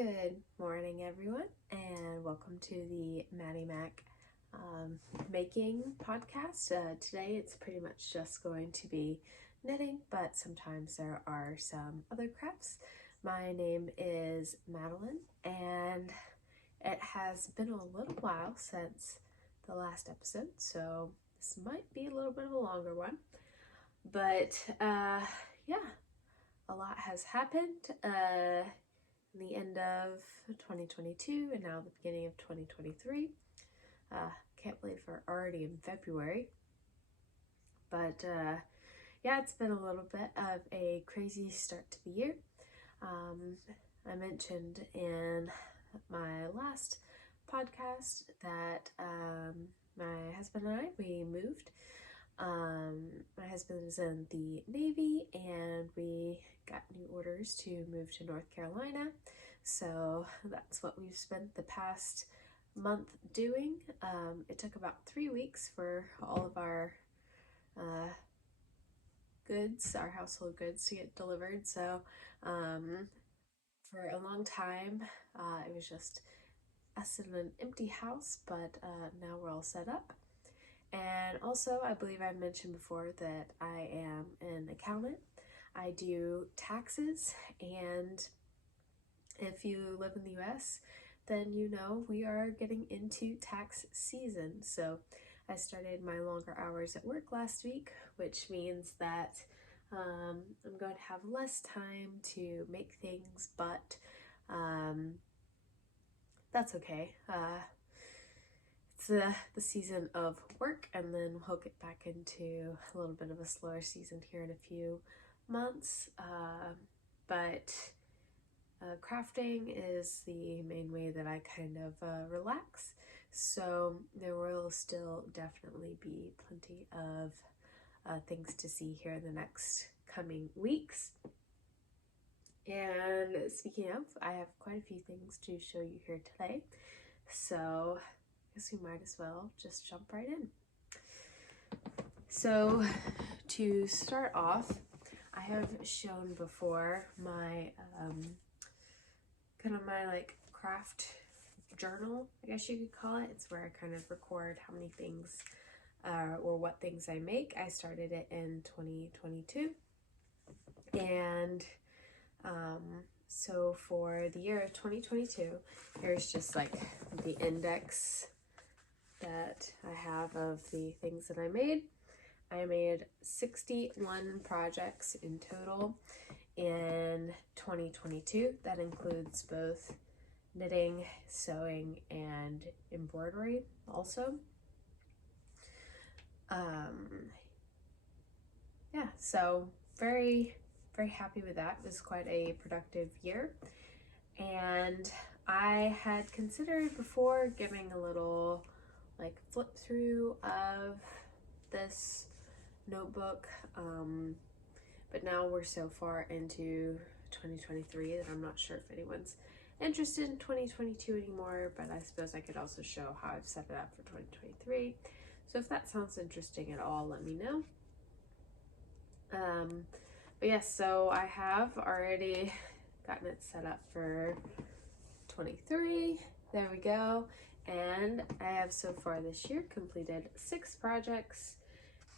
Good morning, everyone, and welcome to the MadyMack making podcast. Today it's pretty much just going to be knitting, but sometimes there are some other crafts. My name is Madeline, and it has been a little while since the last episode, so this might be a little bit of a longer one. But yeah, a lot has happened. In the end of 2022 and now the beginning of 2023. Can't believe we're already in February. But yeah, it's been a little bit of a crazy start to the year. I mentioned in my last podcast that my husband and I, we moved. My husband is in the Navy and we got new orders to move to North Carolina. So that's what we've spent the past month doing. It took about 3 weeks for all of our goods, our household goods, to get delivered. So for a long time, it was just us in an empty house, but now we're all set up. And also, I believe I mentioned before that I am an accountant. I do taxes, and if you live in the US, then you know we are getting into tax season. So I started my longer hours at work last week, which means that I'm going to have less time to make things, but that's okay. It's the season of work, and then we'll get back into a little bit of a slower season here in a few months. But crafting is the main way that I kind of relax. So there will still definitely be plenty of things to see here in the next coming weeks. And speaking of, I have quite a few things to show you here today. So I guess we might as well just jump right in. So to start off, I have shown before my kind of my like craft journal, I guess you could call it. It's where I kind of record how many things or what things I make. I started it in 2022, and so for the year of 2022, here's just like the index that I have of the things that I made. I made 61 projects in total in 2022. That includes both knitting, sewing, and embroidery also. Yeah, so very happy with that. It was quite a productive year. And I had considered before giving a little like flip through of this notebook, but now we're so far into 2023 that I'm not sure if anyone's interested in 2022 anymore, but I suppose I could also show how I've set it up for 2023. So if that sounds interesting at all, let me know. But yes, so I have already gotten it set up for 23. There we go. And I have so far this year completed 6 projects,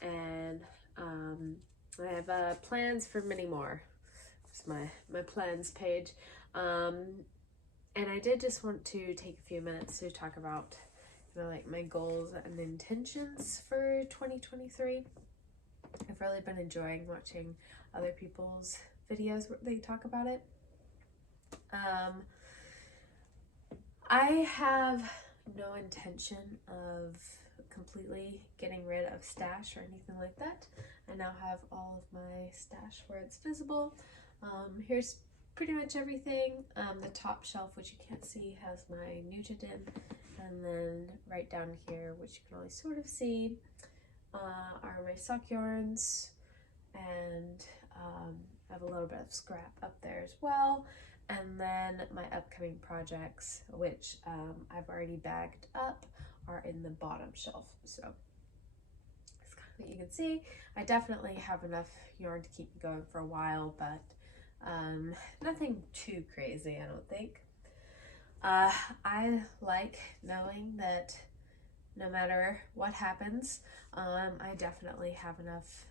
and I have plans for many more. It's my plans page. And I did just want to take a few minutes to talk about like my goals and intentions for 2023. I've really been enjoying watching other people's videos where they talk about it. I have no intention of completely getting rid of stash or anything like that. I now have all of my stash where it's visible. Here's pretty much everything. The top shelf, which you can't see, has my Nutiden, and then right down here, which you can only sort of see, are my sock yarns, and I have a little bit of scrap up there as well. And then my upcoming projects, which I've already bagged up, are in the bottom shelf. So it's kind of what you can see. I definitely have enough yarn to keep me going for a while, but nothing too crazy, I don't think. I like knowing that no matter what happens, I definitely have enough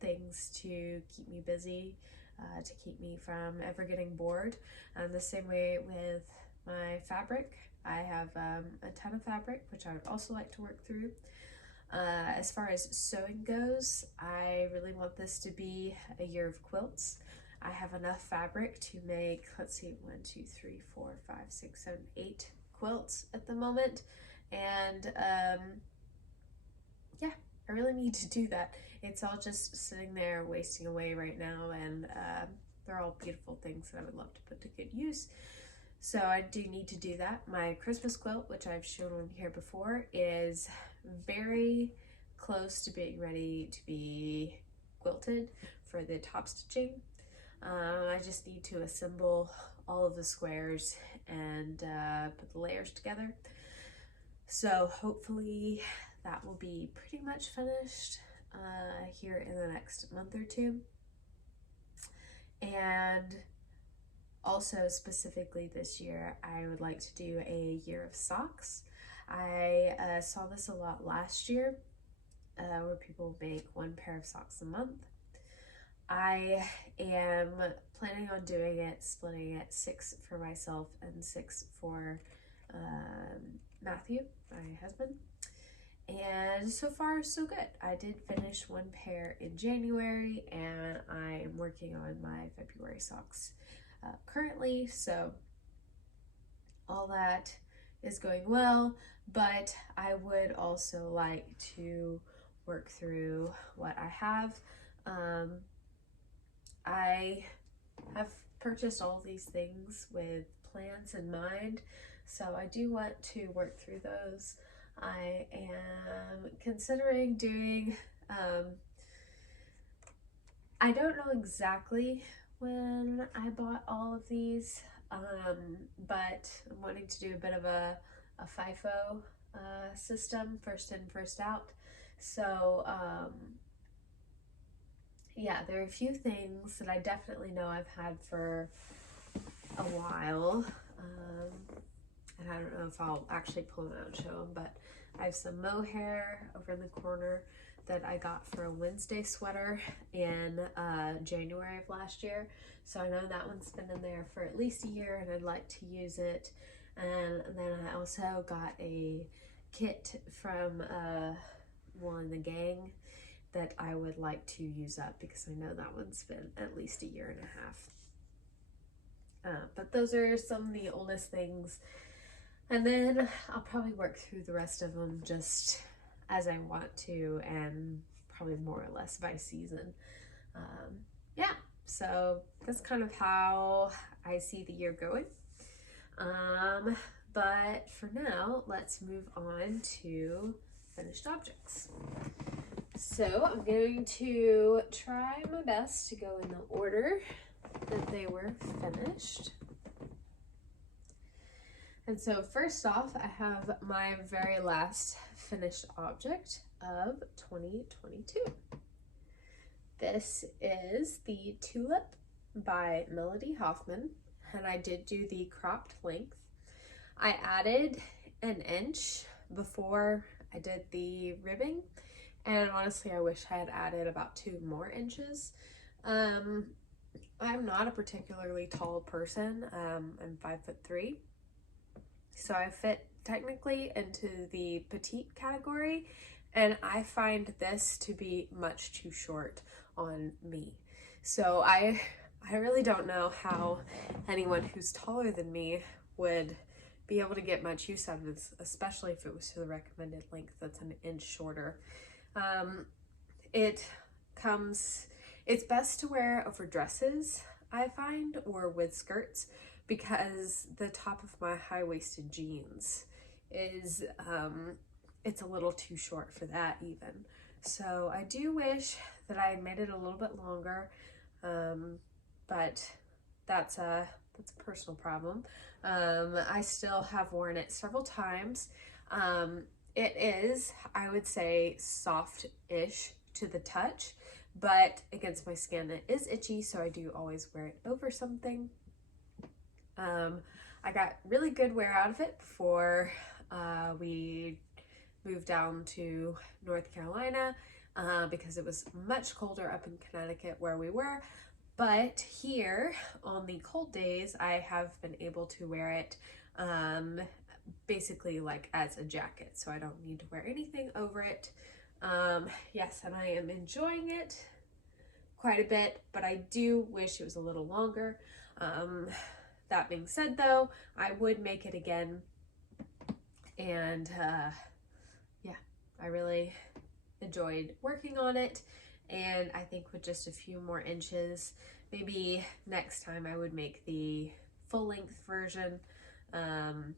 things to keep me busy, to keep me from ever getting bored. The same way with my fabric. I have a ton of fabric, which I would also like to work through. As far as sewing goes, I really want this to be a year of quilts. I have enough fabric to make, let's see, 1, 2, 3, 4, 5, 6, 7, 8 quilts at the moment. And yeah, I really need to do that. It's all just sitting there wasting away right now, and they're all beautiful things that I would love to put to good use. So I do need to do that. My Christmas quilt, which I've shown on here before, is very close to being ready to be quilted for the top stitching. I just need to assemble all of the squares and put the layers together. So hopefully that will be pretty much finished here in the next month or two. And also specifically this year, I would like to do a year of socks. I saw this a lot last year, where people make 1 pair of socks a month. I am planning on doing it, splitting it 6 for myself and 6 for Matthew, my husband. And so far, so good. I did finish 1 pair in January, and I am working on my February socks currently. So all that is going well, but I would also like to work through what I have. I have purchased all these things with plans in mind, so I do want to work through those. I am considering doing, I don't know exactly when I bought all of these, but I'm wanting to do a bit of a FIFO system, first in, first out. So, yeah, there are a few things that I definitely know I've had for a while, and I don't know if I'll actually pull them out and show them, but I have some mohair over in the corner that I got for a Wednesday sweater in January of last year. So I know that one's been in there for at least a year, and I'd like to use it. And then I also got a kit from one in the gang that I would like to use up, because I know that one's been at least a year and a half. But those are some of the oldest things. And then I'll probably work through the rest of them just as I want to, and probably more or less by season. Yeah, so that's kind of how I see the year going. But for now, let's move on to finished objects. So I'm going to try my best to go in the order that they were finished. And so first off, I have my very last finished object of 2022. This is the Tulip by Hoffman, and I did do the cropped length. I added an inch before I did the ribbing, and honestly, I wish I had added about 2 more inches. I'm not a particularly tall person. I'm 5'3", so I fit technically into the petite category, and I find this to be much too short on me. So I really don't know how anyone who's taller than me would be able to get much use out of this, especially if it was to the recommended length that's an inch shorter. It's best to wear over dresses, I find, or with skirts, because the top of my high-waisted jeans is, it's a little too short for that even. So I do wish that I made it a little bit longer, but that's a personal problem. I still have worn it several times. It is, I would say, soft-ish to the touch, but against my skin it is itchy, so I do always wear it over something. I got really good wear out of it before we moved down to North Carolina because it was much colder up in Connecticut where we were. But here on the cold days, I have been able to wear it basically like as a jacket, so I don't need to wear anything over it. Yes, and I am enjoying it quite a bit, but I do wish it was a little longer. That being said though, I would make it again, and yeah, I really enjoyed working on it, and I think with just a few more inches, maybe next time I would make the full-length version, and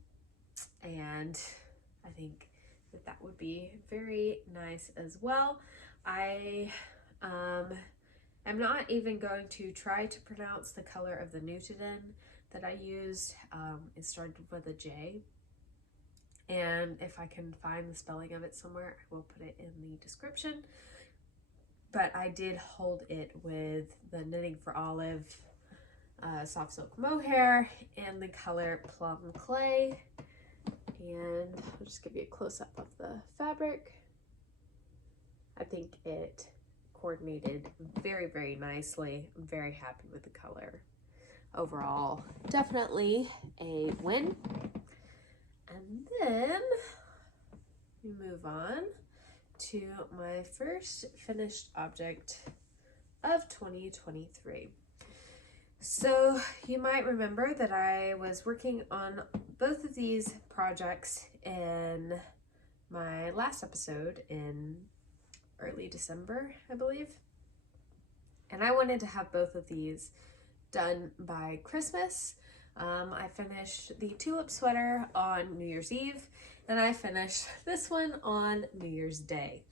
I think that that would be very nice as well. I am not even going to try to pronounce the color of the Nutiden that I used. It started with a J, and if I can find the spelling of it somewhere, I will put it in the description. But I did hold it with the Knitting for Olive soft silk mohair and the color Plum Clay. And I'll just give you a close-up of the fabric. I think it coordinated very, very nicely. I'm very happy with the color. Overall, definitely a win. And then we move on to my first finished object of 2023. So you might remember that I was working on both of these projects in my last episode in early December, I believe. And I wanted to have both of these done by Christmas. I finished the Tulip sweater on New Year's Eve, and I finished this one on New Year's Day.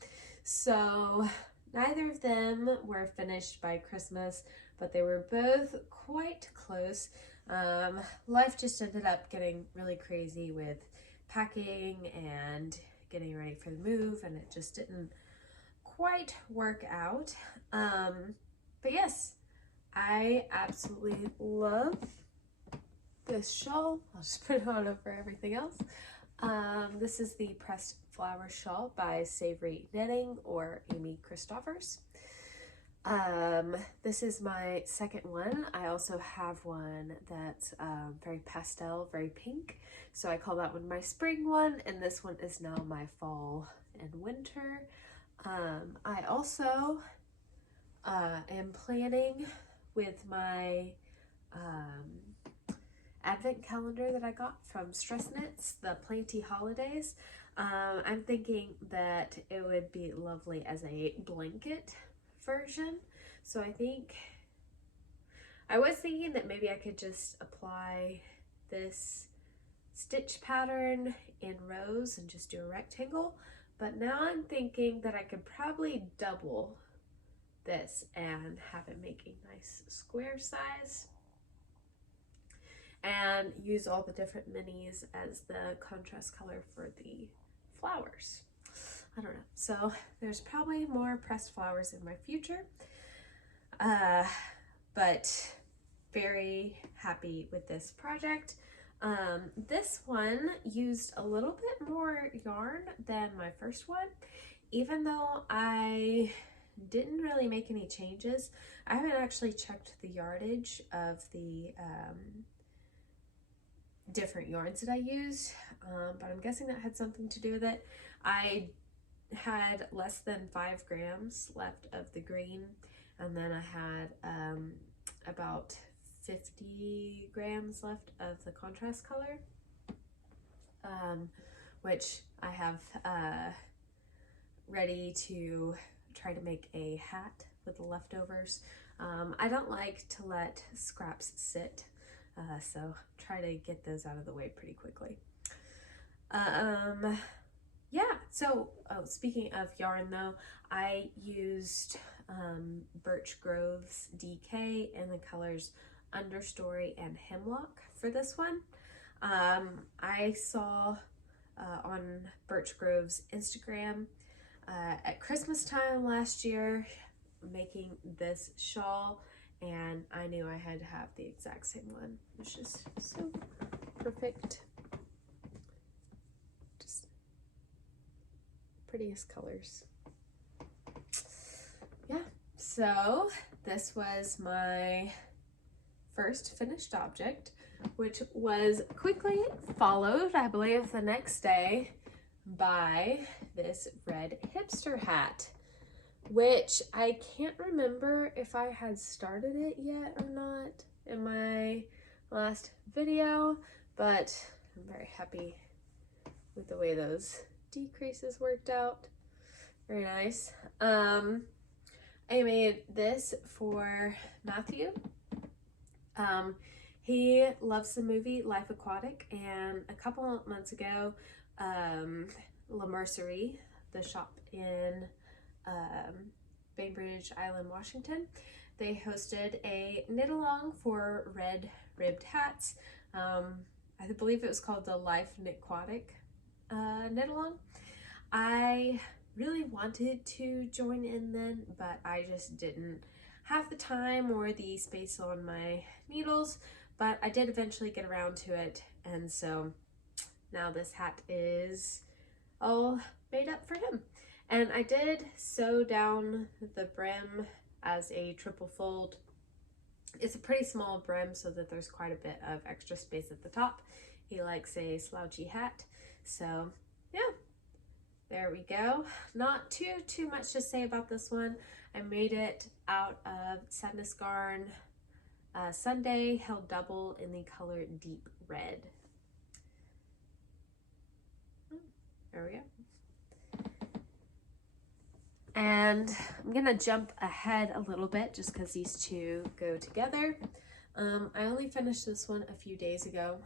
So neither of them were finished by Christmas, but they were both quite close. Life just ended up getting really crazy with packing and getting ready for the move, and it just didn't quite work out. But yes, I absolutely love this shawl. I'll just put it on over everything else. This is the Pressed Flower Shawl by Savory Knitting, or Amy Christoffers. This is my second one. I also have one that's very pastel, very pink. So I call that one my spring one, and this one is now my fall and winter. I also am planning with my advent calendar that I got from Stress Knits, the Planty Holidays. I'm thinking that it would be lovely as a blanket version. So I was thinking that maybe I could just apply this stitch pattern in rows and just do a rectangle, but now I'm thinking that I could probably double this and have it make a nice square size and use all the different minis as the contrast color for the flowers. I don't know. So there's probably more pressed flowers in my future, but very happy with this project. This one used a little bit more yarn than my first one, even though I didn't really make any changes. I haven't actually checked the yardage of the different yarns that I used, but I'm guessing that had something to do with it. I had less than 5 grams left of the green, and then I had about 50 grams left of the contrast color, which I have ready to try to make a hat with the leftovers. I don't like to let scraps sit, so try to get those out of the way pretty quickly. Yeah, so speaking of yarn though, I used Birch Grove's DK in the colors Understory and Hemlock for this one. I saw on Birch Grove's Instagram at Christmas time last year making this shawl, and I knew I had to have the exact same one. It's just so nice colors. Yeah, so this was my first finished object, which was quickly followed, I believe, the next day by this red hipster hat, which I can't remember if I had started it yet or not in my last video, but I'm very happy with the way those decreases worked out. Very nice. I made this for Matthew. He loves the movie Life Aquatic, and a couple months ago, La Mercerie, the shop in Bainbridge Island, Washington, they hosted a knit along for red ribbed hats. I believe it was called the Life Knitquatic knit along. I really wanted to join in then, but I just didn't have the time or the space on my needles, but I did eventually get around to it, and so now this hat is all made up for him. And I did sew down the brim as a triple fold. It's a pretty small brim so that there's quite a bit of extra space at the top. He likes a slouchy hat, so yeah, there we go. Not too much to say about this one. I made it out of Sadnes Garn Sunday, held double in the color Deep Red. There we go. And I'm gonna jump ahead a little bit just because these two go together. I only finished this one a few days ago,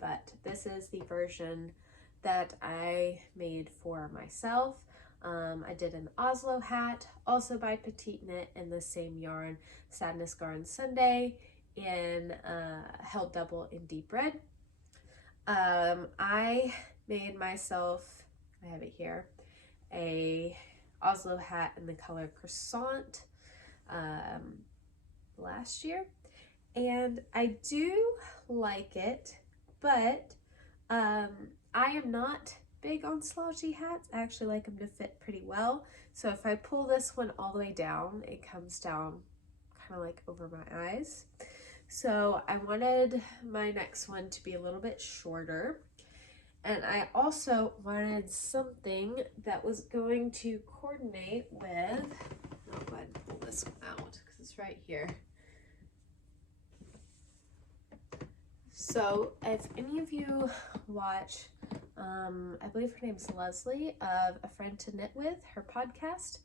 but this is the version that I made for myself. I did an Oslo hat, also by Petite Knit in the same yarn, Sadnes Garn Sunday, in held double in Deep Red. I made myself, I have it here, a Oslo hat in the color Croissant last year, and I do like it, but I am not big on slouchy hats. I actually like them to fit pretty well, so if I pull this one all the way down, it comes down kind of like over my eyes. So I wanted my next one to be a little bit shorter, and I also wanted something that was going to coordinate with, I'll go ahead and pull this one out because it's right here. So if any of you watch, I believe her name's Leslie of A Friend to Knit With, her podcast,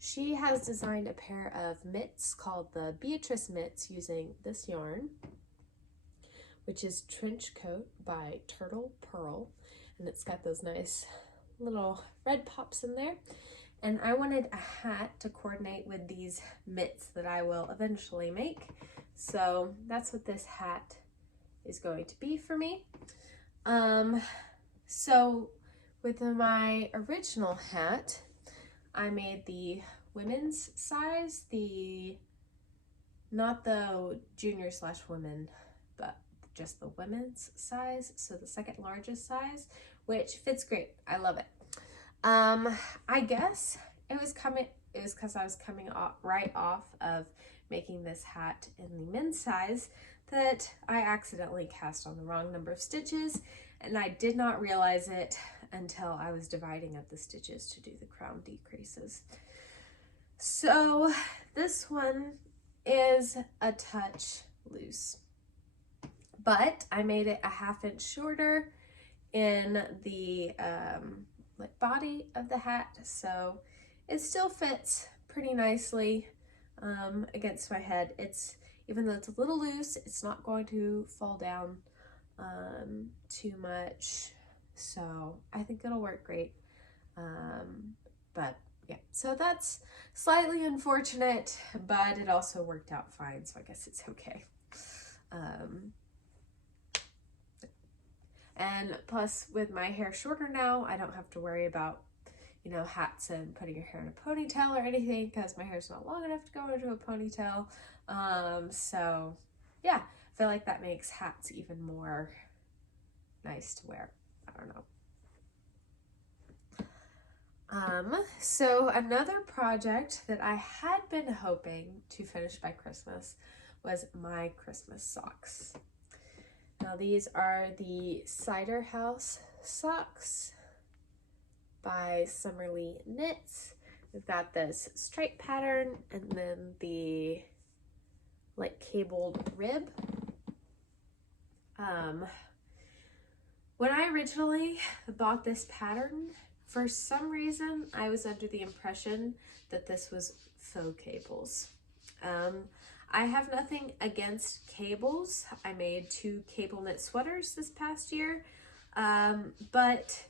she has designed a pair of mitts called the Beatrice mitts using this yarn, which is Trench Coat by Purl, and it's got those nice little red pops in there. And I wanted a hat to coordinate with these mitts that I will eventually make, so that's what this hat is going to be for me. So with my original hat, I made the women's size, not the junior / women, but just the women's size, so the second largest size, which fits great. I love it. I guess it was because I was coming right off of making this hat in the men's size that I accidentally cast on the wrong number of stitches, and I did not realize it until I was dividing up the stitches to do the crown decreases. So this one is a touch loose, but I made it a ½ inch shorter in the like body of the hat, so it still fits pretty nicely against my head. Even though it's a little loose, it's not going to fall down too much, so I think it'll work great. But yeah, so that's slightly unfortunate, but it also worked out fine, so I guess it's okay. And plus, with my hair shorter now, I don't have to worry about, you know, hats and putting your hair in a ponytail or anything, because my hair's not long enough to go into a ponytail. So yeah, I feel like that makes hats even more nice to wear. I don't So another project that I had been hoping to finish by Christmas was my Christmas socks. Now these are the Cider House socks by Summerly Knits. We've got this stripe pattern and then the like cabled rib. When I originally bought this pattern, for some reason I was under the impression that this was faux cables. I have nothing against cables. I made 2 cable knit sweaters this past year, but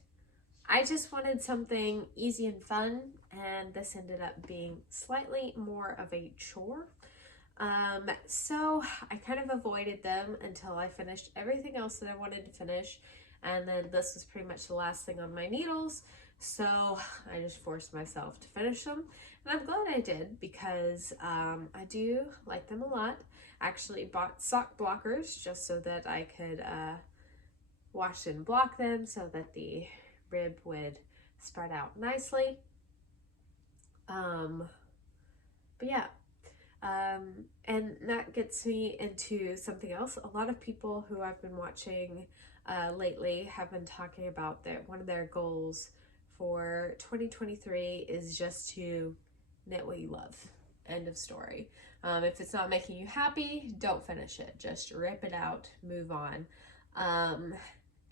I just wanted something easy and fun, and this ended up being slightly more of a chore. So I kind of avoided them until I finished everything else that I wanted to finish, and then this was pretty much the last thing on my needles, so I just forced myself to finish them, and I'm glad I did because I do like them a lot. I actually bought sock blockers just so that I could wash and block them so that the rib would spread out nicely. But yeah. And that gets me into something else. A lot of people who I've been watching lately have been talking about that one of their goals for 2023 is just to knit what you love. End of story. If it's not making you happy, don't finish it. Just rip it out, move on.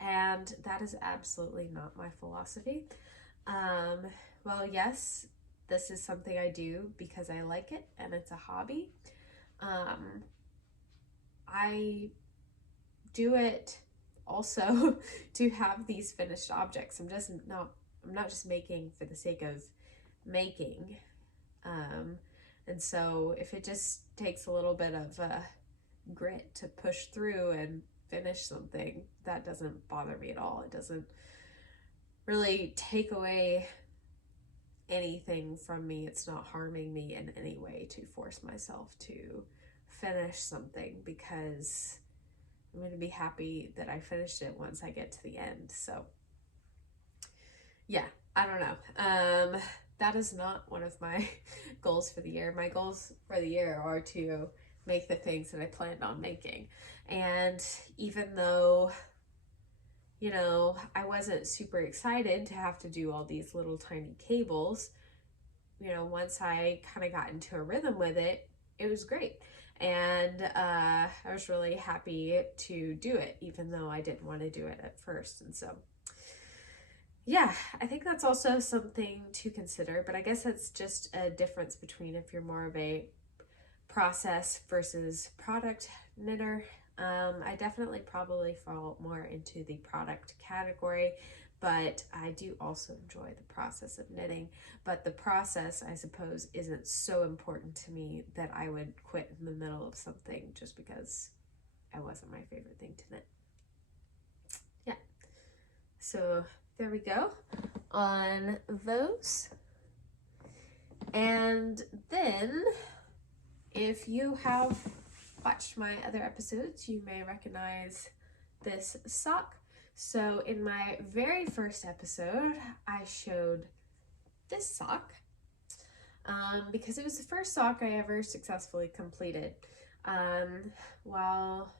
And that is absolutely not my philosophy. Well, yes, this is something I do because I like it and it's a hobby. I do it also to have these finished objects. I'm not just making for the sake of making. And so if it just takes a little bit of grit to push through and finish something, that doesn't bother me at all. It doesn't really take away anything from me. It's not harming me in any way to force myself to finish something because I'm going to be happy that I finished it once I get to the end. So yeah, I don't know. That is not one of my goals for the year. My goals for the year are to make the things that I planned on making. And even though, you know, I wasn't super excited to have to do all these little tiny cables, you know, once I kind of got into a rhythm with it, it was great. And I was really happy to do it, even though I didn't want to do it at first. And so, yeah, I think that's also something to consider, but I guess that's just a difference between if you're more of a process versus product knitter. I definitely probably fall more into the product category, but I do also enjoy the process of knitting. But the process, I suppose, isn't so important to me that I would quit in the middle of something just because it wasn't my favorite thing to knit. Yeah, so there we go on those. And then if you have watched my other episodes, you may recognize this sock. So in my very first episode, I showed this sock because it was the first sock I ever successfully completed. While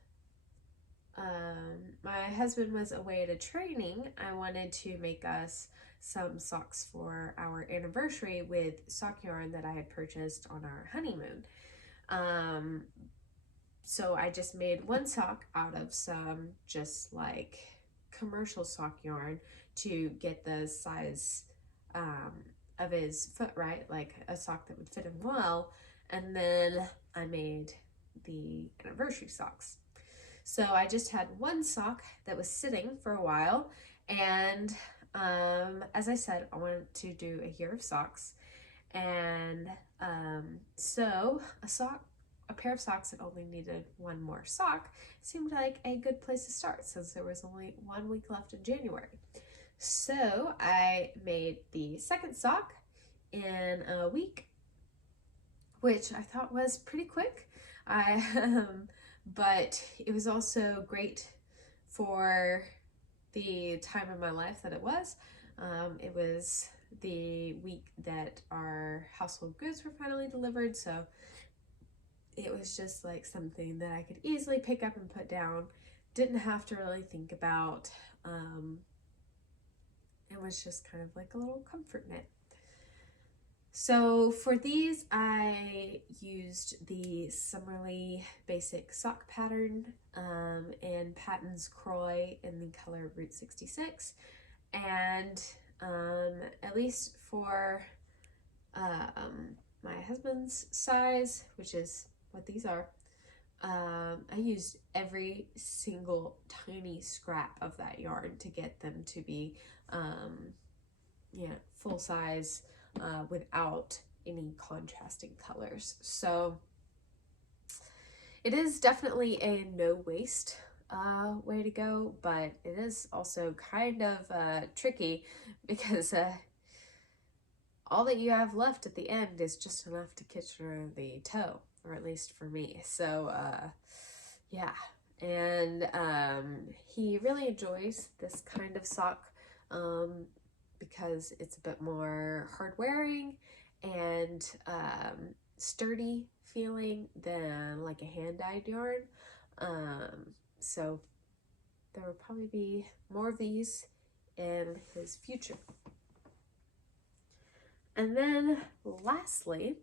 my husband was away at a training, I wanted to make us some socks for our anniversary with sock yarn that I had purchased on our honeymoon. So I just made one sock out of some just like commercial sock yarn to get the size of his foot right, like a sock that would fit him well, and then I made the anniversary socks. So I just had one sock that was sitting for a while, and as I said, I wanted to do a year of socks, and so a pair of socks that only needed one more sock seemed like a good place to start since there was only 1 week left in January. So I made the second sock in a week, which I thought was pretty quick. But it was also great for the time in my life that it was. It was the week that our household goods were finally delivered, so it was just like something that I could easily pick up and put down. Didn't have to really think about. It was just kind of like a little comfort knit. So for these, I used the Summerly Basic Sock Pattern in Patton's Croy in the color Route 66. And at least for my husband's size, which is what these are, I used every single tiny scrap of that yarn to get them to be full size without any contrasting colors. So it is definitely a no waste way to go, but it is also kind of tricky because all that you have left at the end is just enough to kitchen the toe, or at least for me. So yeah, and he really enjoys this kind of sock because it's a bit more hard wearing and sturdy feeling than like a hand-dyed yarn. So there will probably be more of these in his future. And then lastly,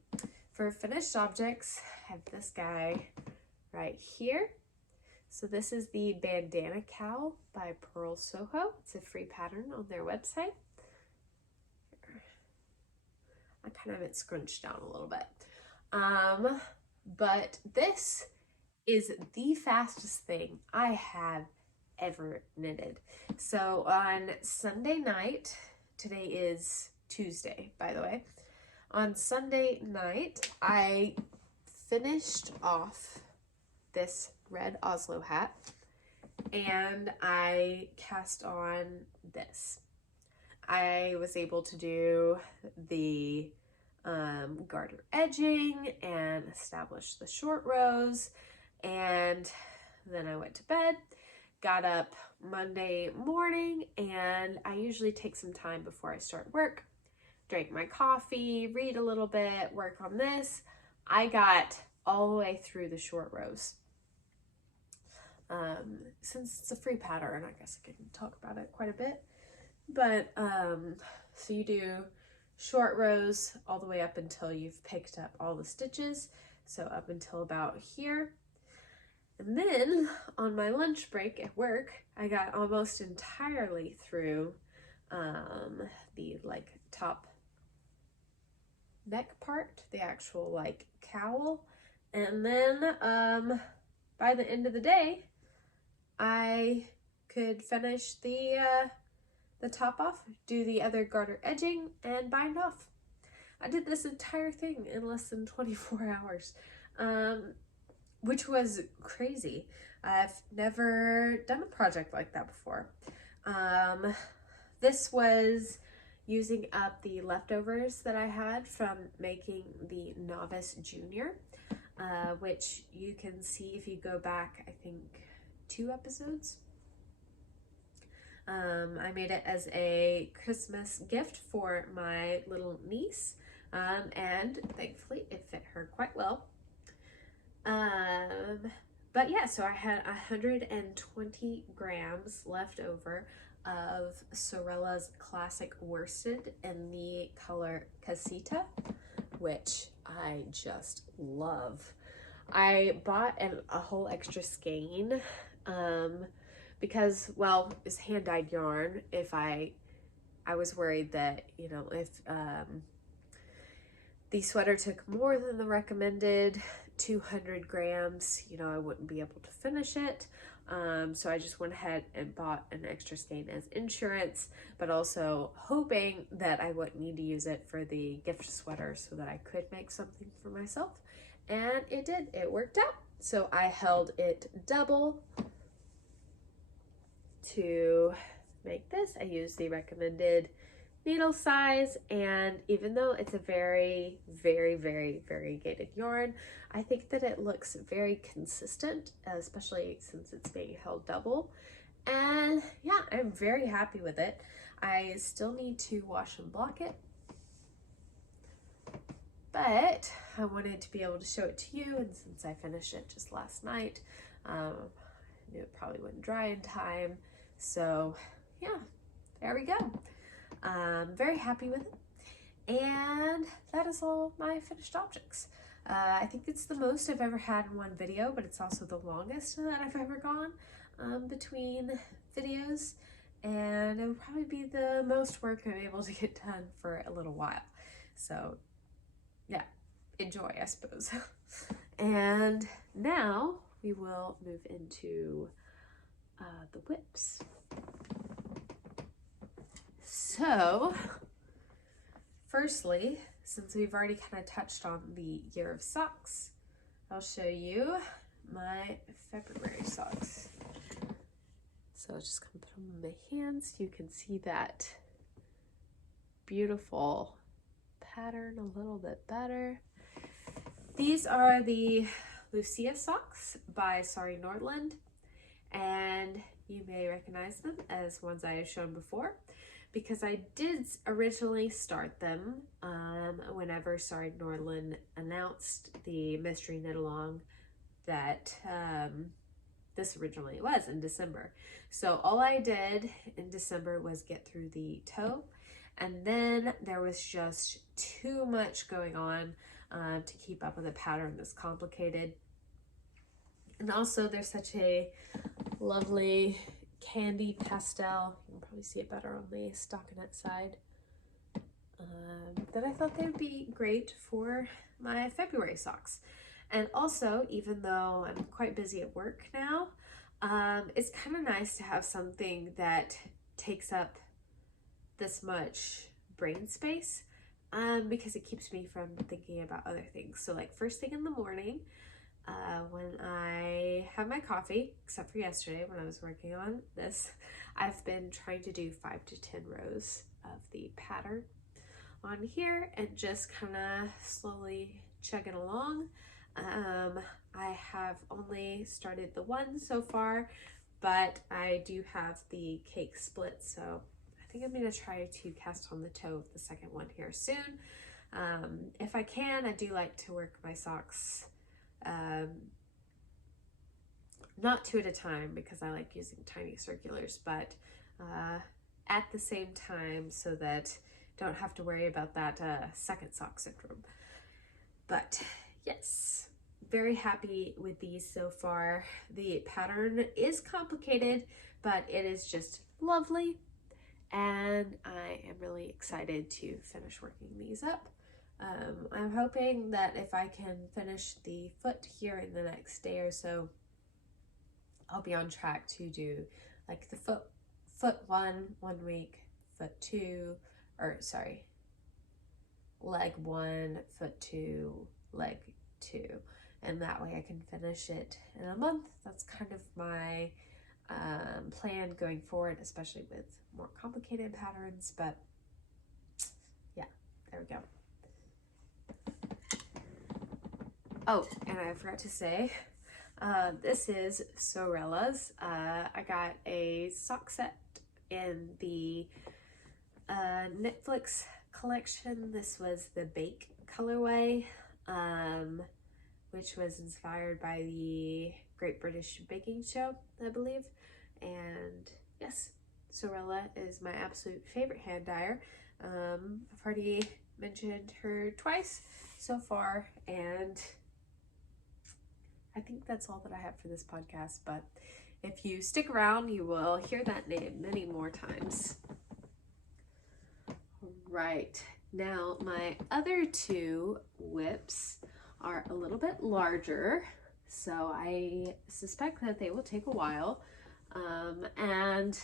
for finished objects, I have this guy right here. So this is the Bandanna Cowl by Purl Soho. It's a free pattern on their website. I kind of have it scrunched down a little bit. But this is the fastest thing I have ever knitted. So on Sunday night, today is Tuesday, by the way. On Sunday night, I finished off this red Oslo hat and I cast on this. I was able to do the garter edging and establish the short rows, and then I went to bed, got up Monday morning, and I usually take some time before I start work, drink my coffee, read a little bit, work on this. I got all the way through the short rows. Since it's a free pattern, I guess I can talk about it quite a bit. But so you do short rows all the way up until you've picked up all the stitches, so up until about here. And then on my lunch break at work, I got almost entirely through the like top neck part, the actual like cowl. And then by the end of the day, I could finish the top off, do the other garter edging, and bind off. I did this entire thing in less than 24 hours, which was crazy. I've never done a project like that before. This was using up the leftovers that I had from making the Novice Junior, which you can see if you go back, I think, 2 episodes. I made it as a Christmas gift for my little niece, and thankfully it fit her quite well. But yeah, so I had 120 grams left over of Sewrella's classic worsted in the color Casita, which I just love. I bought a whole extra skein because, well, it's hand-dyed yarn. If I was worried that, you know, if the sweater took more than the recommended 200 grams, you know, I wouldn't be able to finish it. So I just went ahead and bought an extra skein as insurance, but also hoping that I wouldn't need to use it for the gift sweater so that I could make something for myself. And it did, it worked out. So I held it double to make this. I used the recommended needle size, and even though it's a very, very, very variegated yarn, I think that it looks very consistent, especially since it's being held double. And yeah, I'm very happy with it. I still need to wash and block it, but I wanted to be able to show it to you, and since I finished it just last night, I knew it probably wouldn't dry in time. So yeah, there we go. Very happy with it. And that is all my finished objects. I think it's the most I've ever had in one video, but it's also the longest that I've ever gone between videos. And it would probably be the most work I'm able to get done for a little while. So yeah, enjoy, I suppose. And now we will move into the whips. So firstly, since we've already kind of touched on the year of socks, I'll show you my February socks. So I'll just gonna put them in my hands. You can see that beautiful pattern a little bit better. These are the Lucia socks by Sari Nordlund, and you may recognize them as ones I have shown before, because I did originally start them whenever Sari Nordlund announced the mystery knit along that this originally was in December. So all I did in December was get through the toe, and then there was just too much going on to keep up with a pattern this complicated. And also there's such a lovely candy pastel, you can probably see it better on the stockinette side, that I thought they would be great for my February socks. And also, even though I'm quite busy at work now, it's kind of nice to have something that takes up this much brain space, because it keeps me from thinking about other things. So like first thing in the morning, when I have my coffee, except for yesterday when I was working on this, I've been trying to do 5 to 10 rows of the pattern on here and just kind of slowly chugging along. I have only started the one so far, but I do have the cake split, so I think I'm going to try to cast on the toe of the second one here soon. If I can, I do like to work my socks not 2 at a time, because I like using tiny circulars, but at the same time, so that I don't have to worry about that second sock syndrome. But yes, very happy with these so far. The pattern is complicated, but it is just lovely, and I am really excited to finish working these up. I'm hoping that if I can finish the foot here in the next day or so, I'll be on track to do like the foot one week, foot two, or sorry, leg one, foot two, leg two, and that way I can finish it in a month. That's kind of my plan going forward, especially with more complicated patterns. But yeah, there we go. Oh, and I forgot to say, this is Sewrella's. I got a sock set in the Netflix collection. This was the Bake colorway, which was inspired by the Great British Baking Show, I believe. And yes, Sewrella is my absolute favorite hand dyer. I've already mentioned her twice so far, and I think that's all that I have for this podcast, but if you stick around, you will hear that name many more times. Right, now my other two whips are a little bit larger, so I suspect that they will take a while. And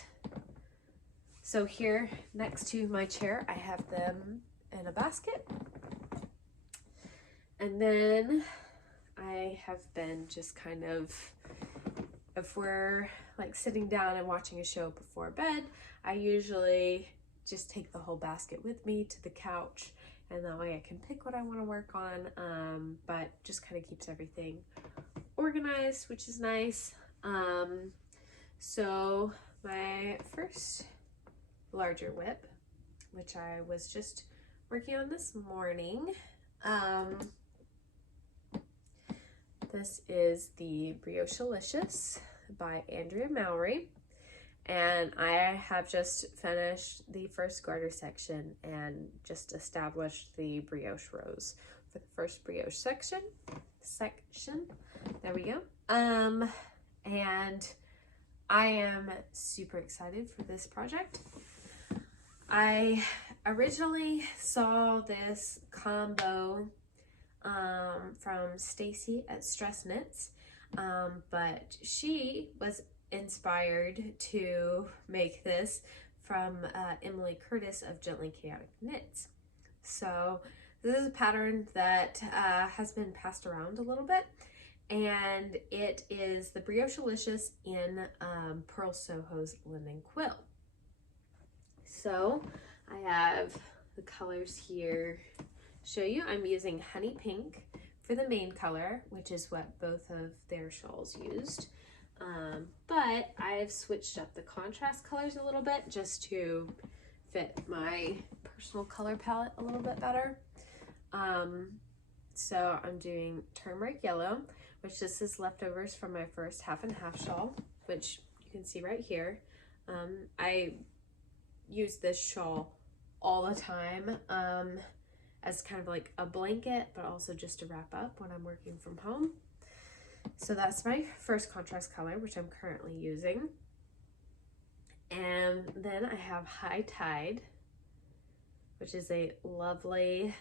so here next to my chair, I have them in a basket. And then I have been just kind of, if we're like sitting down and watching a show before bed, I usually just take the whole basket with me to the couch, and that way I can pick what I want to work on, but just kind of keeps everything organized, which is nice. So my first larger whip, which I was just working on this morning. This is the Briochealicious by Andrea Mowry, and I have just finished the first garter section and just established the brioche rows for the first brioche section. There we go. And I am super excited for this project. I originally saw this combo from Stacy at Stress Knits, but she was inspired to make this from Emily Curtis of Gently Chaotic Knits. So this is a pattern that has been passed around a little bit, and it is the Briochealicious in Purl Soho's Linen Quill. So I have the colors here to show you. I'm using Honey Pink for the main color, which is what both of their shawls used. But I've switched up the contrast colors a little bit just to fit my personal color palette a little bit better. So I'm doing Turmeric Yellow, which this is leftovers from my first half and half shawl, which you can see right here. I use this shawl all the time as kind of like a blanket, but also just to wrap up when I'm working from home. So that's my first contrast color, which I'm currently using. And then I have High Tide, which is a lovely,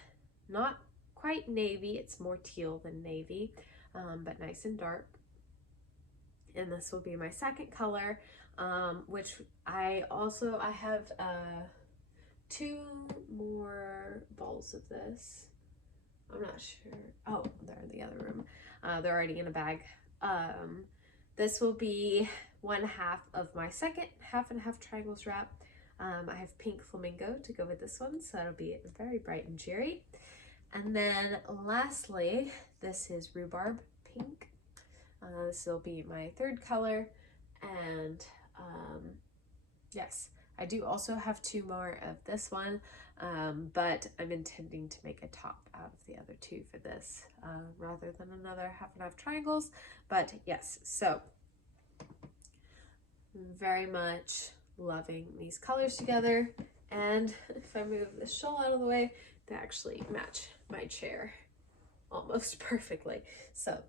not quite navy, it's more teal than navy, but nice and dark. And this will be my second color, which I have 2 more balls of this. I'm not sure. Oh, they're in the other room. They're already in a bag. This will be 1/2 of my second half and half triangles wrap. I have Pink Flamingo to go with this one, so that'll be very bright and cheery. And then lastly, this is Rhubarb Pink. This will be my third color. And yes, I do also have 2 more of this one, but I'm intending to make a top out of the other 2 for this, rather than another half and half triangles. But yes, so very much loving these colors together. And if I move this shawl out of the way, they actually match my chair almost perfectly. So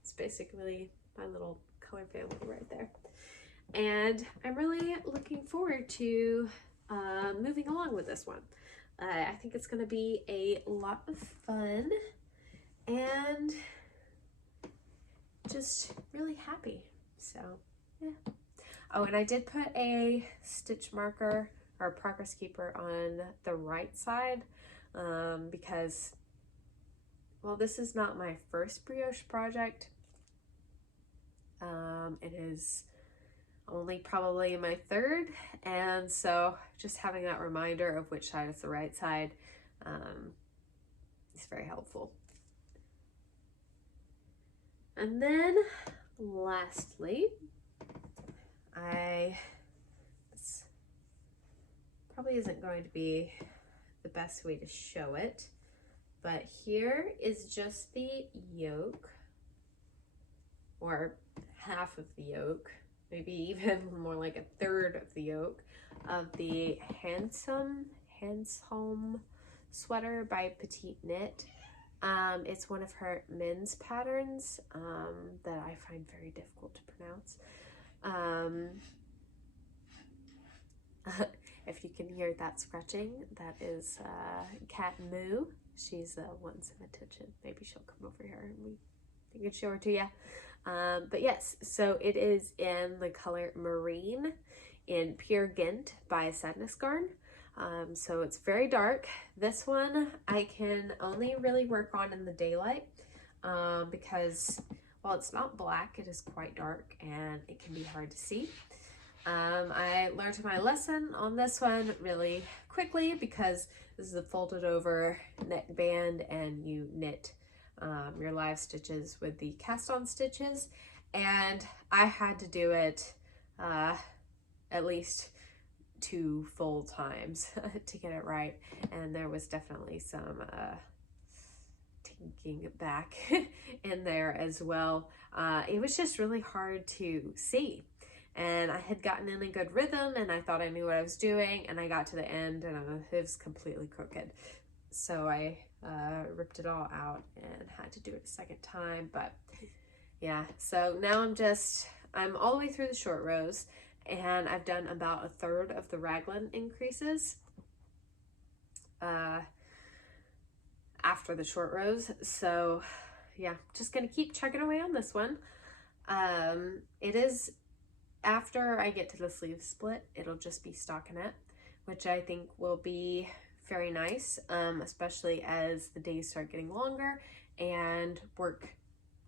it's basically my little color family right there. And I'm really looking forward to moving along with this one. I think it's going to be a lot of fun and just really happy. So yeah. Oh, and I did put a stitch marker or a progress keeper on the right side because, well, this is not my first brioche project. It is only probably my third, and so just having that reminder of which side is the right side is very helpful. And then lastly, this probably isn't going to be the best way to show it, but here is just the yoke, or half of the yoke, maybe even more like 1/3 of the yoke of the Hanstholm sweater by Petite Knit. It's one of her men's patterns that I find very difficult to pronounce. If you can hear that scratching, that is Cat Moo. She's wanting some attention. Maybe she'll come over here and we can show her to you. But yes, so it is in the color Marine in Pure Gynt by Sadnes Garn. So it's very dark. This one I can only really work on in the daylight because while it's not black, it is quite dark and it can be hard to see. I learned my lesson on this one really quickly because this is a folded over neckband and you knit your live stitches with the cast on stitches, and I had to do it at least 2 full times to get it right, and there was definitely some taking it back in there as well. It was just really hard to see, and I had gotten in a good rhythm and I thought I knew what I was doing, and I got to the end and it was completely crooked. So I ripped it all out and had to do it a second time. But yeah, so now I'm all the way through the short rows, and I've done about 1/3 of the raglan increases after the short rows. So yeah, just gonna keep chugging away on this one. It is, after I get to the sleeve split, it'll just be stockinette, which I think will be very nice, especially as the days start getting longer and work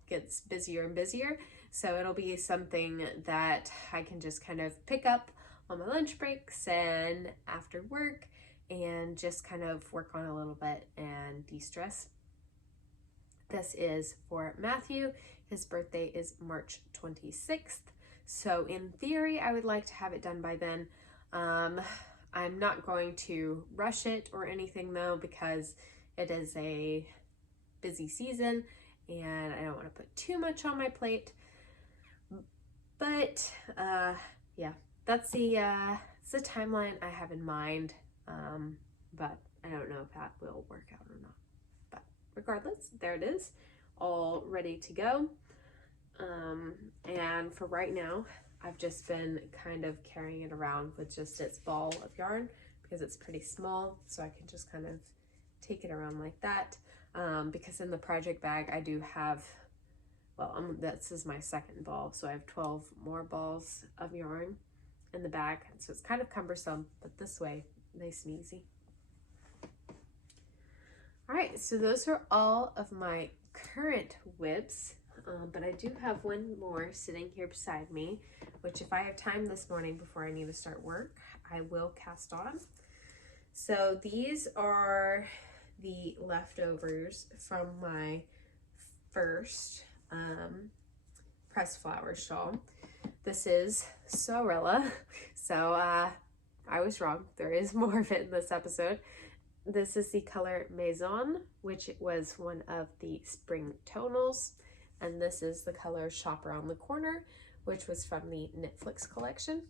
gets busier and busier. So it'll be something that I can just kind of pick up on my lunch breaks and after work and just kind of work on a little bit and de-stress. This is for Matthew. His birthday is March 26th. So in theory, I would like to have it done by then. I'm not going to rush it or anything though, because it is a busy season and I don't want to put too much on my plate. But yeah, that's the timeline I have in mind. But I don't know if that will work out or not. But regardless, there it is, all ready to go. And for right now, I've just been kind of carrying it around with just its ball of yarn because it's pretty small, so I can just kind of take it around like that. Because in the project bag I do have, well, this is my second ball, so I have 12 more balls of yarn in the bag, so it's kind of cumbersome, but this way, nice and easy. All right, so those are all of my current whips. But I do have one more sitting here beside me, which if I have time this morning before I need to start work, I will cast on. So these are the leftovers from my first pressed flower shawl. This is Sewrella. So I was wrong. There is more of it in this episode. This is the color Maison, which was one of the spring tonals. And this is the color Shop Around the Corner, which was from the Knitflix collection.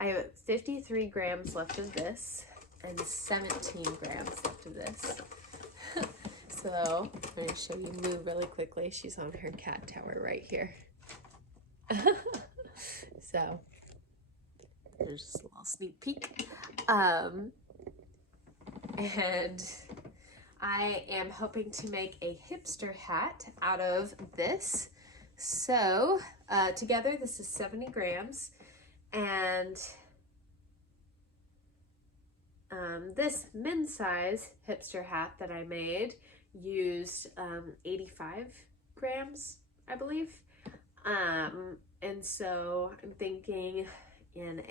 I have 53 grams left of this and 17 grams left of this. So I'm going to show you Moo really quickly. She's on her cat tower right here. So there's just a little sneak peek. And I am hoping to make a hipster hat out of this. So together this is 70 grams, and this men's size hipster hat that I made used 85 grams, I believe. And so I'm thinking in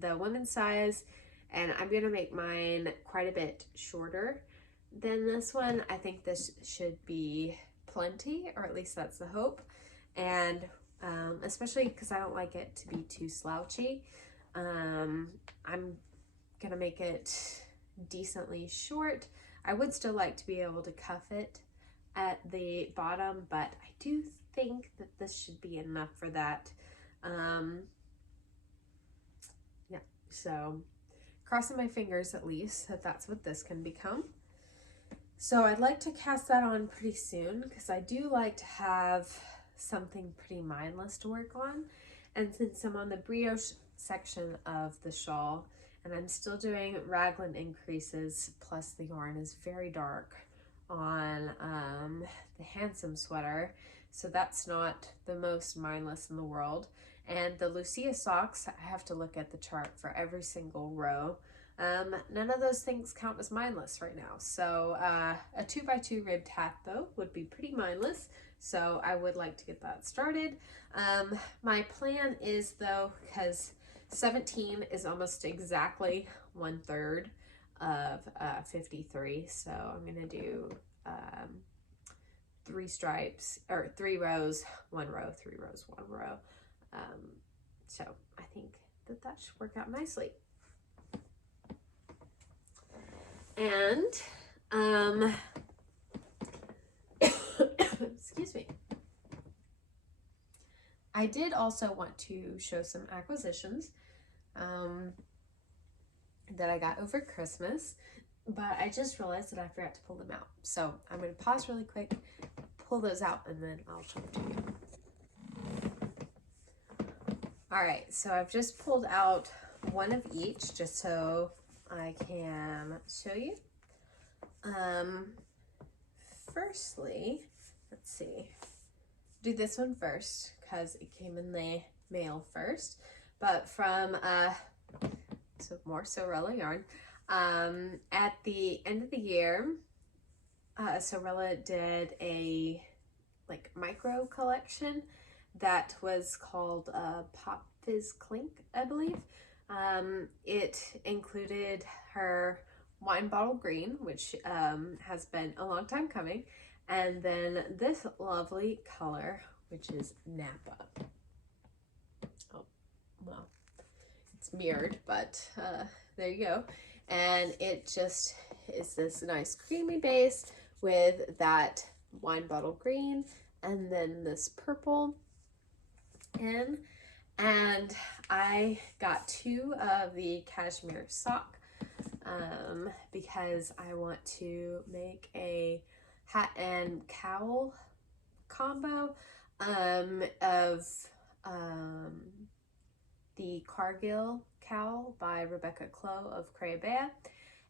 the women's size, and I'm gonna make mine quite a bit shorter than this one. I think this should be plenty, or at least that's the hope. And especially because I don't like it to be too slouchy, I'm gonna make it decently short. I would still like to be able to cuff it at the bottom, but I do think that this should be enough for that. Yeah, so crossing my fingers at least that that's what this can become. So I'd like to cast that on pretty soon because I do like to have something pretty mindless to work on. And since I'm on the brioche section of the shawl and I'm still doing raglan increases, plus the yarn is very dark on the Handsome sweater, so that's not the most mindless in the world. And the Lucia socks, I have to look at the chart for every single row. None of those things count as mindless right now. So a 2x2 ribbed hat though would be pretty mindless. So I would like to get that started. My plan is though, because 17 is almost exactly 1/3 of 53. So I'm gonna do 3 stripes, or 3 rows, 1 row, 3 rows, 1 row. So I think that that should work out nicely. And excuse me. I did also want to show some acquisitions that I got over Christmas, but I just realized that I forgot to pull them out. So I'm going to pause really quick, pull those out, and then I'll show them to you. All right, so I've just pulled out one of each just so I can show you. Firstly, let's see, do this one first because it came in the mail first, but from so more Sewrella yarn. At the end of the year, Sewrella did a like micro collection that was called Pop Fizz Clink, I believe. It included her wine bottle green, which has been a long time coming, and then this lovely color, which is Napa. Oh, well, it's mirrored, but there you go. And it just is this nice creamy base with that wine bottle green and then this purple in. And I got 2 of the cashmere sock because I want to make a hat and cowl combo of the Cargill cowl by Rebecca Clow of Crayabea.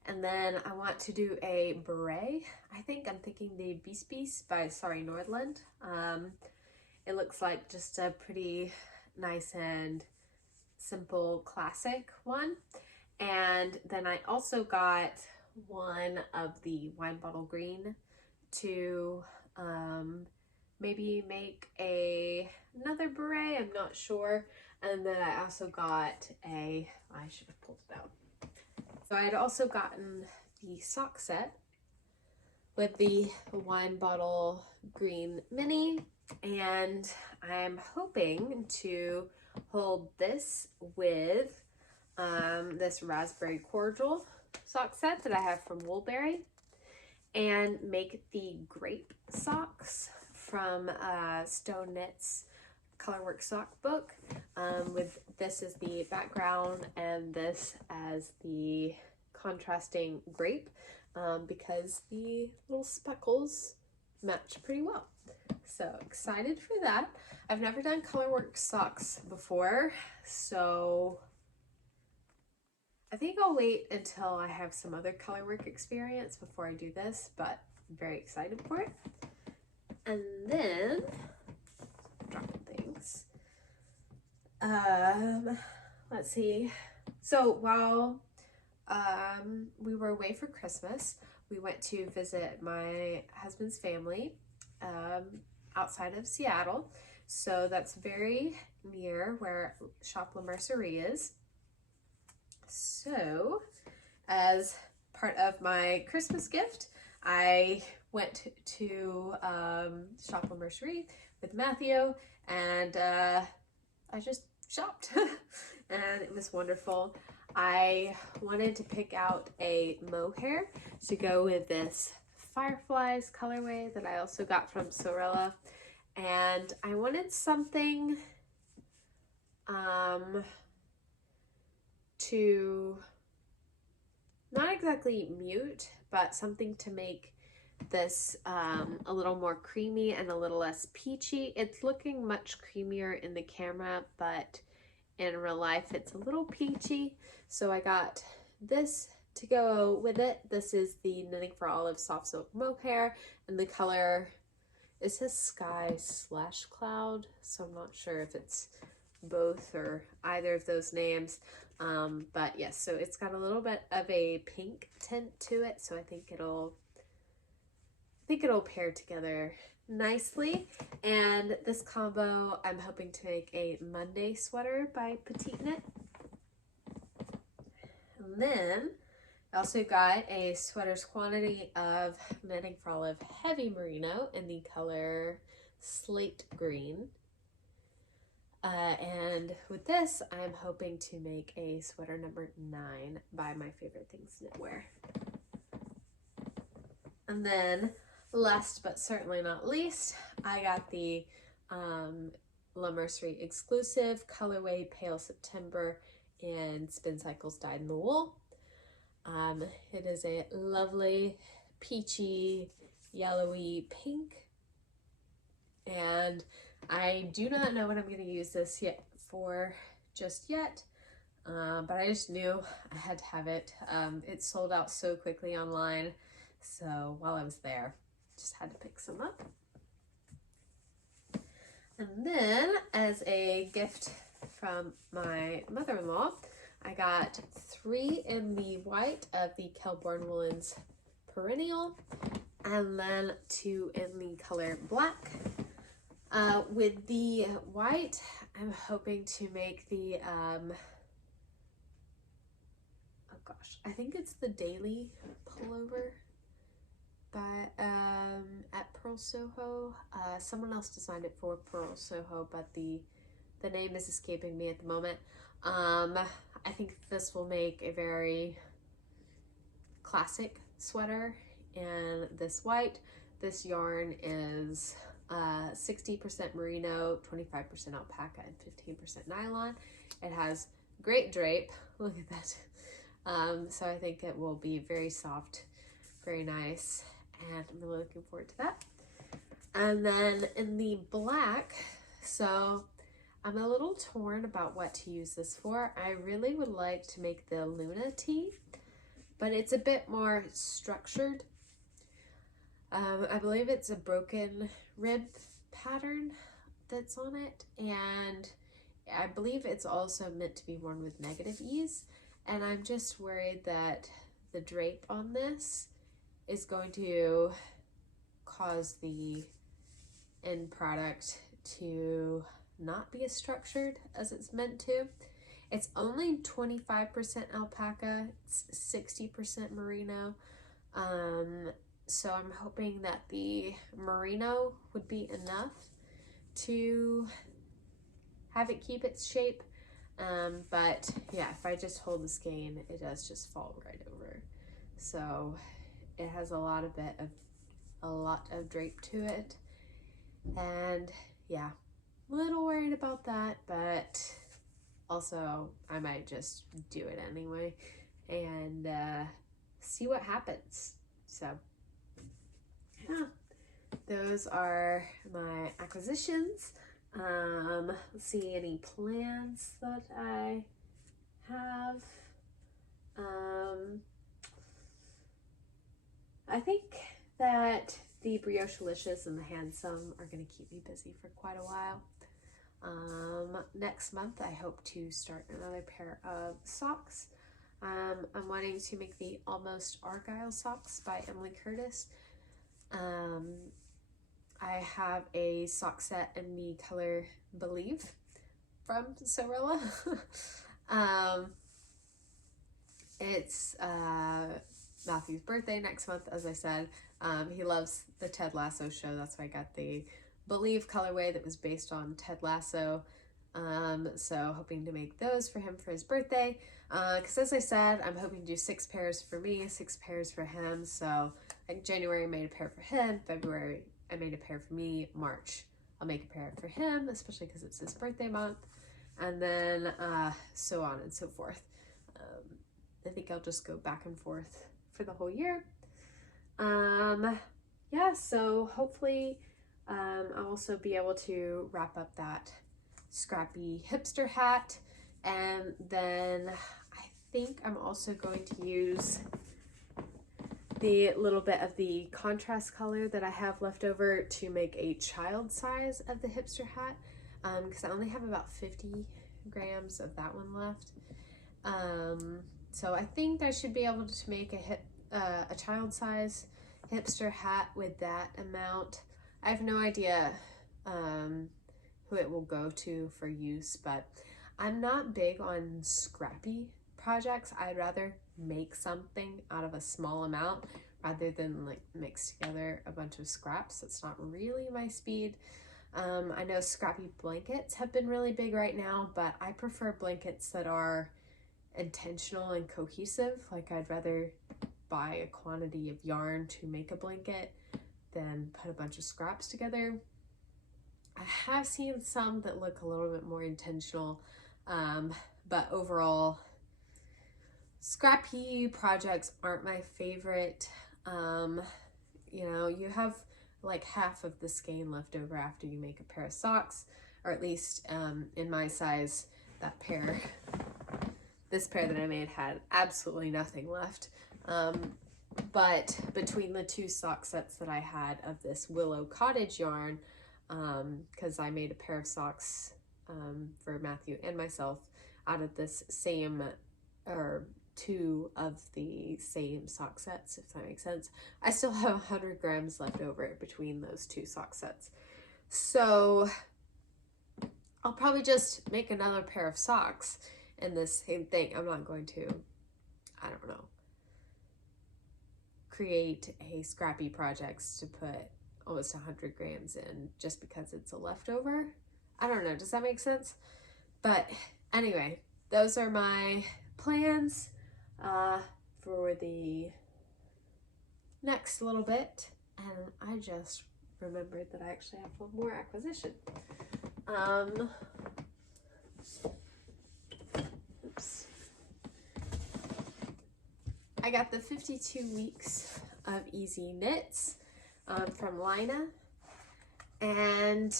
And then I want to do a beret. I'm thinking the Beast Beast by Sari Nordlund. It looks like just a pretty nice and simple classic one. And then I also got one of the wine bottle green to maybe make another beret, I'm not sure. And then I also got I should have pulled it out. So I had also gotten the sock set with the wine bottle green mini, and I'm hoping to hold this with this raspberry cordial sock set that I have from Woolberry, and make the grape socks from Stone Knits Colorwork sock book, with this as the background and this as the contrasting grape, because the little speckles match pretty well. So excited for that. I've never done Colorwork socks before, so I think I'll wait until I have some other colorwork experience before I do this, but I'm very excited for it. And then, dropping things. Let's see. So while we were away for Christmas, we went to visit my husband's family outside of Seattle. So that's very near where Shop La Mercerie is. So as part of my Christmas gift, I went to Shop La Mercerie with Matthew, and I just shopped and it was wonderful. I wanted to pick out a mohair to go with this Fireflies colorway that I also got from Sewrella, and I wanted something to not exactly mute, but something to make this a little more creamy and a little less peachy. It's looking much creamier in the camera, but in real life it's a little peachy. So I got this to go with it. This is the Knitting for Olive Soft Silk Mohair, and the color, it says Sky / Cloud, so I'm not sure if it's both or either of those names. But yes, so it's got a little bit of a pink tint to it, so I think it'll pair together nicely. And this combo, I'm hoping to make a Monday sweater by Petite Knit. And then I also got a sweater's quantity of Knitting for Olive Heavy Merino in the color Slate Green. And with this, I'm hoping to make a sweater number 9 by My Favorite Things Knitwear. And then last but certainly not least, I got the La Mercerie exclusive colorway Pale September in Spin Cycles Dyed in the Wool. It is a lovely peachy yellowy pink, and I do not know what I'm going to use this for just yet, but I just knew I had to have it. It sold out so quickly online, so while I was there, just had to pick some up. And then, as a gift from my mother-in-law, I got 3 in the white of the Kelborn Woolens Perennial, and then 2 in the color black. With the white, I'm hoping to make the, oh gosh, I think it's the Daily pullover by, at Purl Soho. Someone else designed it for Purl Soho, but the name is escaping me at the moment. I think this will make a very classic sweater in this white. This yarn is 60% merino, 25% alpaca, and 15% nylon. It has great drape. Look at that. So I think it will be very soft, very nice, and I'm really looking forward to that. And then in the black, so I'm a little torn about what to use this for. I really would like to make the Luna tee, but it's a bit more structured. I believe it's a broken rib pattern that's on it, and I believe it's also meant to be worn with negative ease, and I'm just worried that the drape on this is going to cause the end product to not be as structured as it's meant to. It's only 25% alpaca, it's 60% merino, so I'm hoping that the merino would be enough to have it keep its shape, but yeah, if I just hold the skein, it does just fall right over. So it has a lot of drape to it, and yeah, a little worried about that, but also I might just do it anyway and see what happens. So yeah, those are my acquisitions. Let's see, any plans that I have. I think that the Briochealicious and the Hanstholm are going to keep me busy for quite a while. Next month I hope to start another pair of socks. I'm wanting to make the Almost Argyle socks by Emily Curtis. I have a sock set in the color Believe from Sewrella. It's Matthew's birthday next month, as I said. He loves the Ted Lasso show, that's why I got the Believe colorway that was based on Ted Lasso. So hoping to make those for him for his birthday. Because as I said, I'm hoping to do 6 pairs for me, 6 pairs for him. So like January I made a pair for him, February I made a pair for me, March I'll make a pair for him, especially because it's his birthday month, and then so on and so forth. I think I'll just go back and forth for the whole year. Yeah, so hopefully I'll also be able to wrap up that scrappy hipster hat, and then I think I'm also going to use the little bit of the contrast color that I have left over to make a child size of the hipster hat, because I only have about 50 grams of that one left. So I think I should be able to make a child size hipster hat with that amount. I have no idea who it will go to for use, but I'm not big on scrappy projects. I'd rather make something out of a small amount rather than like mix together a bunch of scraps. That's not really my speed. I know scrappy blankets have been really big right now, but I prefer blankets that are intentional and cohesive. Like I'd rather buy a quantity of yarn to make a blanket than put a bunch of scraps together. I have seen some that look a little bit more intentional, but overall, scrappy projects aren't my favorite. You know, you have like half of the skein left over after you make a pair of socks, or at least in my size, this pair that I made had absolutely nothing left. But between the two sock sets that I had of this Willow Cottage yarn, because I made a pair of socks for Matthew and myself out of this same, or two of the same sock sets, if that makes sense. I still have 100 grams left over between those two sock sets. So I'll probably just make another pair of socks in the same thing. I'm not going to, I don't know, create a scrappy projects to put almost 100 grams in just because it's a leftover. I don't know, does that make sense? But anyway, those are my plans for the next little bit. And I just remembered that I actually have one more acquisition. Oops. I got the 52 weeks of Easy Knits from Lina, and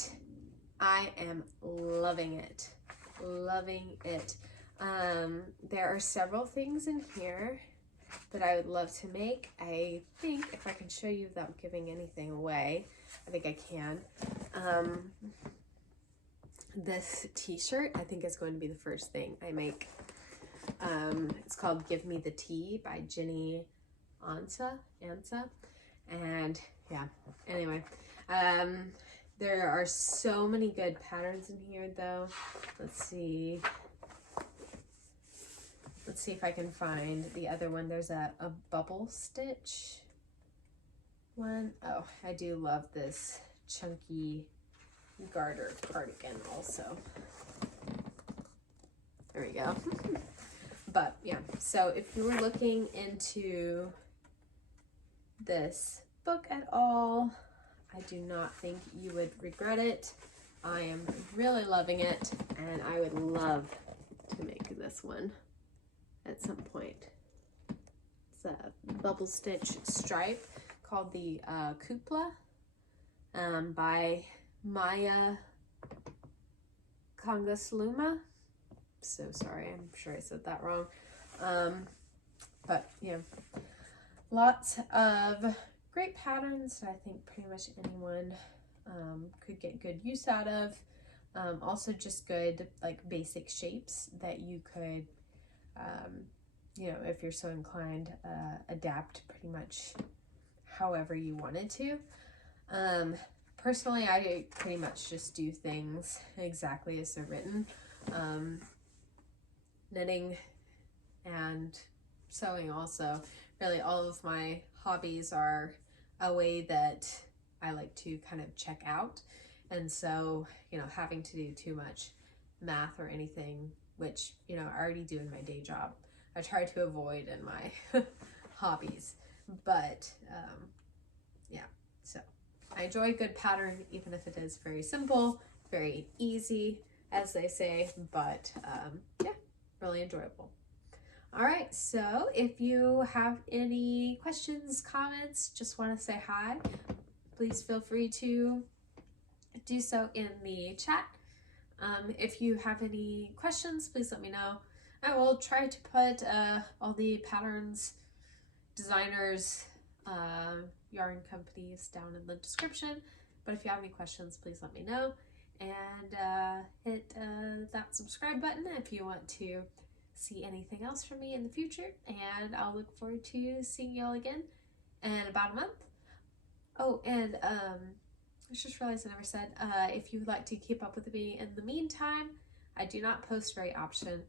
I am loving it. Loving it. There are several things in here that I would love to make. I think if I can show you without giving anything away, I think I can. This t-shirt I think is going to be the first thing I make. It's called Give Me the Tea by Ginny Ansa. And yeah, anyway, there are so many good patterns in here though. Let's see if I can find the other one. There's a bubble stitch one. Oh, I do love this chunky garter cardigan also. There we go. But yeah, so if you were looking into this book at all, I do not think you would regret it. I am really loving it, and I would love to make this one at some point. It's a bubble stitch stripe called the Cupola by Maya Kangasluma. So sorry, I'm sure I said that wrong. But yeah, lots of great patterns that I think pretty much anyone could get good use out of. Also just good like basic shapes that you could, you know, if you're so inclined, adapt pretty much however you wanted to. Personally, I pretty much just do things exactly as they're written. Knitting and sewing also. Really all of my hobbies are a way that I like to kind of check out. And so, you know, having to do too much math or anything, which, you know, I already do in my day job, I try to avoid in my hobbies. But yeah, so I enjoy a good pattern, even if it is very simple, very easy, as they say, but yeah, really enjoyable. All right, so if you have any questions, comments, just want to say hi, please feel free to do so in the chat. If you have any questions, please let me know. I will try to put all the patterns, designers, yarn companies down in the description, but if you have any questions, please let me know. And hit that subscribe button if you want to see anything else from me in the future, and I'll look forward to seeing y'all again in about a month. Oh, and I just realized I never said, if you would like to keep up with me in the meantime, I do not post very often,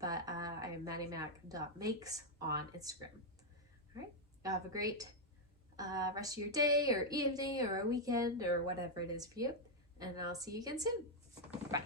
but I am MadyMack.makes on Instagram. All right, y'all have a great rest of your day or evening or a weekend or whatever it is for you. And I'll see you again soon. Bye.